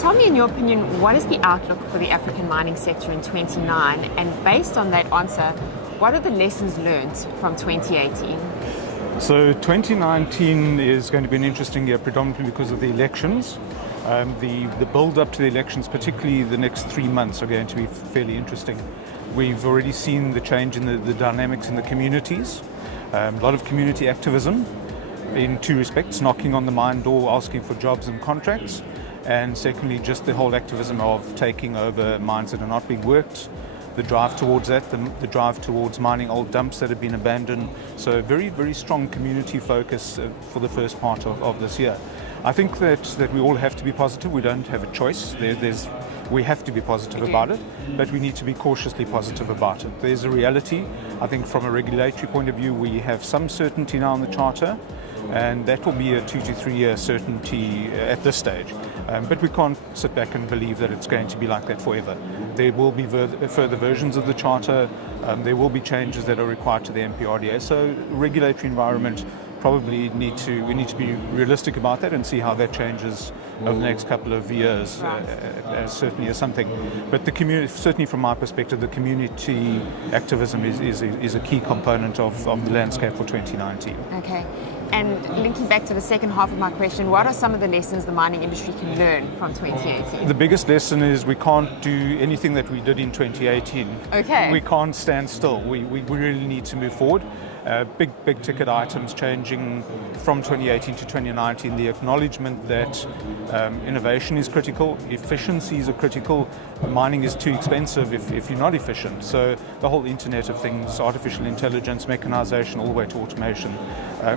tell me, in your opinion, what is the outlook for the African mining sector in 29? And based on that answer, what are the lessons learned from 2018? So 2019 is going to be an interesting year, predominantly because of the elections. The build-up to the elections, particularly the next 3 months, are going to be fairly interesting. We've already seen the change in the dynamics in the communities, a lot of community activism in two respects: knocking on the mine door, asking for jobs and contracts, and secondly, just the whole activism of taking over mines that are not being worked, the drive towards that, the drive towards mining old dumps that have been abandoned. So very, very strong community focus for the first part of this year. I think that we all have to be positive. We don't have a choice. We have to be positive about it, but we need to be cautiously positive about it. There's a reality. I think from a regulatory point of view, we have some certainty now in the Charter, and that will be a 2 to 3 year certainty at this stage. But we can't sit back and believe that it's going to be like that forever. There will be further versions of the Charter. There will be changes that are required to the MPRDA. So regulatory environment, probably we need to be realistic about that and see how that changes over the next couple of years, certainly as something. But the community, certainly from my perspective, the community activism is a key component of the landscape for 2019. Okay. And linking back to the second half of my question, what are some of the lessons the mining industry can learn from 2018? The biggest lesson is we can't do anything that we did in 2018. Okay. We can't stand still. We really need to move forward. Big ticket items changing from 2018 to 2019. The acknowledgement that innovation is critical, efficiencies are critical. Mining is too expensive if you're not efficient. So the whole Internet of Things, artificial intelligence, mechanization, all the way to automation.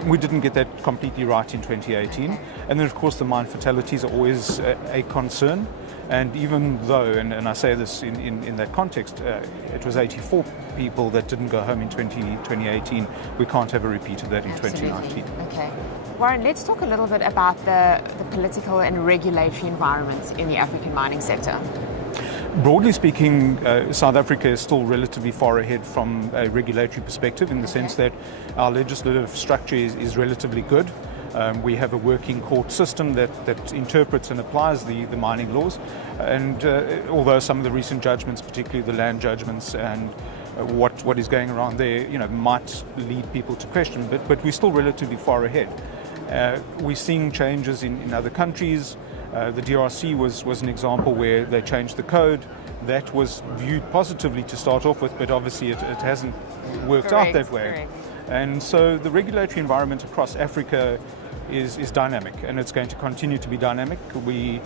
We didn't get that completely right in 2018. And then, of course, the mine fatalities are always a concern. And even though, and I say this in that context, it was 84 people that didn't go home in 2018, we can't have a repeat of that in 2019. Okay. Warren, let's talk a little bit about the political and regulatory environment in the African mining sector. Broadly speaking, South Africa is still relatively far ahead from a regulatory perspective, in the sense that our legislative structure is relatively good. We have a working court system that interprets and applies the mining laws. And although some of the recent judgments, particularly the land judgments and what is going around there, might lead people to question, but we're still relatively far ahead. We're seeing changes in other countries. The DRC was an example where they changed the code. That was viewed positively to start off with, but obviously it hasn't worked out that way. Correct. And so the regulatory environment across Africa is dynamic, and it's going to continue to be dynamic. We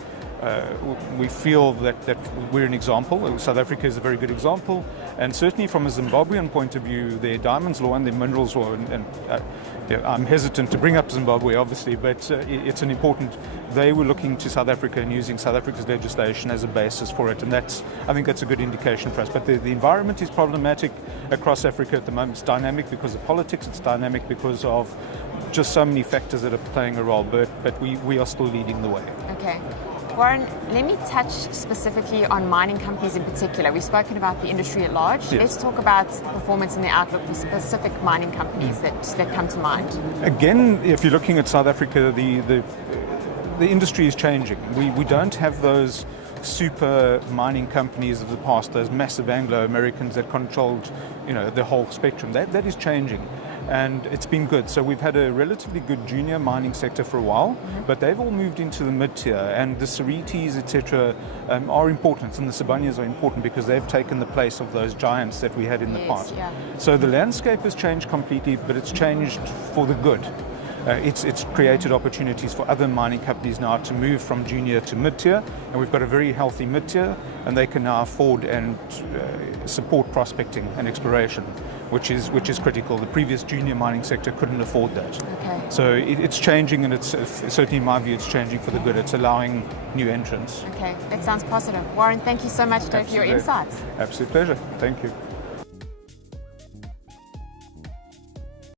feel that we're an example. South Africa is a very good example, and certainly from a Zimbabwean point of view, their diamonds law and their minerals law, and I'm hesitant to bring up Zimbabwe, obviously, but it's an important. They were looking to South Africa and using South Africa's legislation as a basis for it, and I think that's a good indication for us. But the environment is problematic across Africa at the moment. It's dynamic because of politics. It's dynamic because of just so many factors that are playing a role, but we are still leading the way. Okay. Warren, let me touch specifically on mining companies in particular. We've spoken about the industry at large. Yes. Let's talk about the performance and the outlook for specific mining companies that come to mind. Again, if you're looking at South Africa, the industry is changing. We don't have those super mining companies of the past, those massive Anglo-Americans that controlled the whole spectrum. That is changing. And it's been good. So we've had a relatively good junior mining sector for a while, but they've all moved into the mid-tier, and the Saritis, etc., are important, and the Sibanyas are important because they've taken the place of those giants that we had in the past. Yeah. So the landscape has changed completely, but it's changed for the good. It's created opportunities for other mining companies now to move from junior to mid-tier, and we've got a very healthy mid-tier, and they can now afford and support prospecting and exploration, which is critical. The previous junior mining sector couldn't afford that. Okay. So it's changing, and it's certainly in my view, it's changing for the good. It's allowing new entrants. Okay, that sounds positive. Warren, thank you so much for your insights. Absolute pleasure. Thank you.